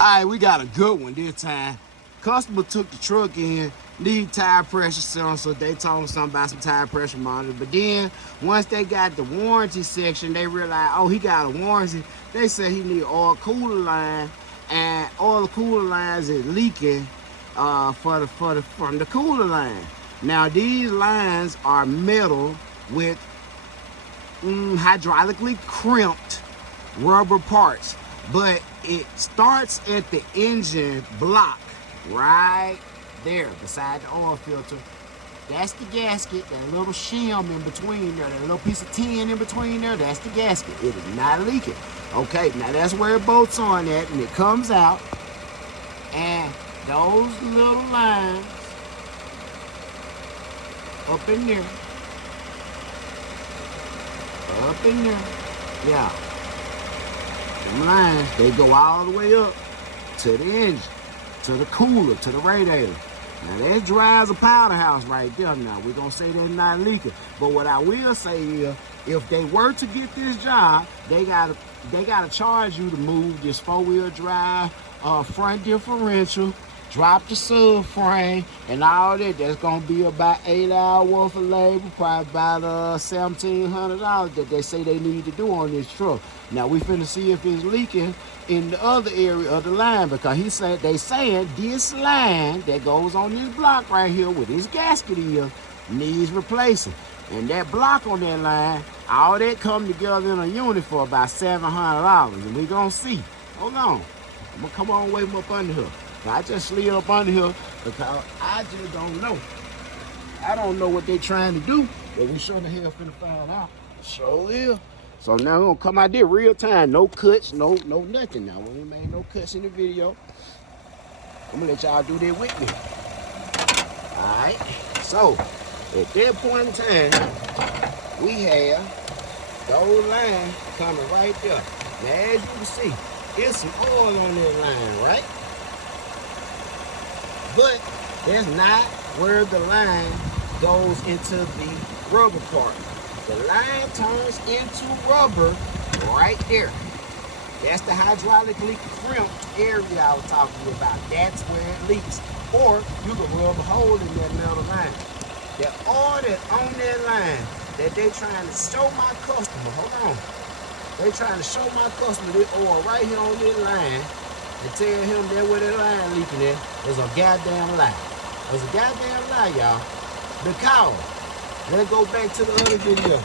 All right, we got a good one this time. Customer took the truck in, need tire pressure sensor. They told him something about some tire pressure monitor. But then, once they got the warranty section, they realized, oh, he got a warranty. They said he need oil cooler line, and oil cooler lines is leaking from the cooler line. Now, these lines are metal with hydraulically crimped rubber parts, but it starts at the engine block right there beside the oil filter. That's the gasket, that little shim in between there, that little piece of tin in between there, that's the gasket. It is not leaking. Okay, now that's where it bolts on at, and it comes out, and those little lines up in there, yeah, them lines, they go all the way up to the engine, to the cooler, to the radiator. Now that drives a powder house right there. Now we're gonna say they're not leaking, but what I will say is, if they were to get this job, they gotta charge you to move this 4-wheel drive front differential, drop the subframe, and all that. That's gonna be about 8 hours worth of labor, probably about $1,700 that they say they need to do on this truck. Now we finna see if it's leaking in the other area of the line, because they saying this line that goes on this block right here with this gasket here needs replacing. And that block on that line, all that come together in a unit for about $700, and we gonna see. Hold on, I'm gonna come on way up under here. I just slid up under here because I just don't know. I don't know what they trying to do, but we sure the hell finna find out. Sure is. So now I'm gonna come out there real time. No cuts, no nothing now. We ain't made no cuts in the video. I'm gonna let y'all do that with me. All right. So at that point in time, we have those lines coming right there. Now as you can see, there's some oil on that line, right? But that's not where the line goes into the rubber part. The line turns into rubber right there. That's the hydraulically crimped area I was talking about. That's where it leaks. Or you can rub a hole in that metal line. The oil that's on that line that they trying to show my customer, hold on. They trying to show my customer this oil right here on this line and tell him that where that line leaking at is a goddamn lie. It's a goddamn lie, y'all. Because, let's go back to the other video.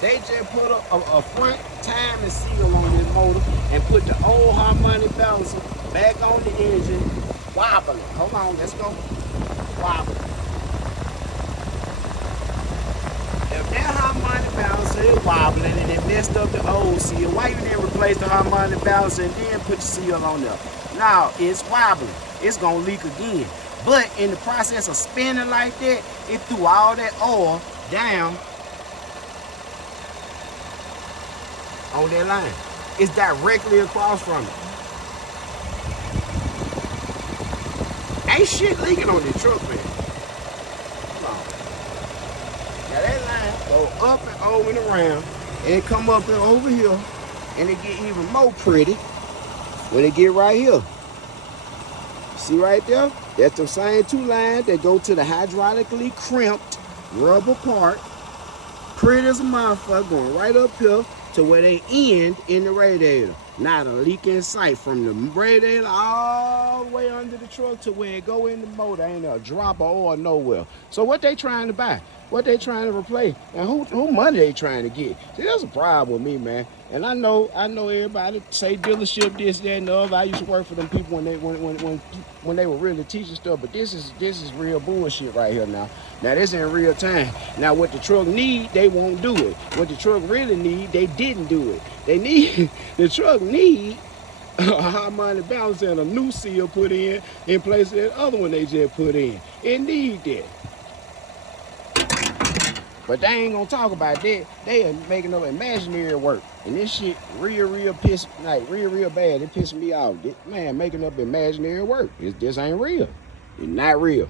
They just put a front timing seal on this motor and put the old harmonic balancer back on the engine, wobbling. Hold on, let's go. Wobbling. If that harmonic balancer is wobbling and it messed up the old seal, why you didn't replace the harmonic balancer and then put the seal on there? No, it's wobbling. It's gonna leak again. But in the process of spinning like that, it threw all that oil down on that line. It's directly across from it. Ain't shit leaking on this truck, man. Come on. Now that line go up and over and around, and it come up and over here, and it get even more pretty when it get right here. See right there? That's the same two lines that go to the hydraulically crimped rubber part. Pretty as a motherfucker, going right up here to where they end in the radiator. Not a leak in sight from the radiator all the way under the truck to where it go in the motor. Ain't a drop of oil nowhere. So what they trying to buy? What they trying to replace? And who money they trying to get? See, that's a problem with me, man. And I know everybody say dealership this, that, and the other. I used to work for them people when they were really teaching stuff, but this is real bullshit right here now. Now this in real time. Now what the truck need, they won't do it. What the truck really need, they didn't do it. The truck need a harmonic balancer and a new seal put in place of that other one they just put in. It need that. But they ain't gonna talk about that. They are making up imaginary work. And this shit real bad. It pissing me off. Man, making up imaginary work. This ain't real. It's not real.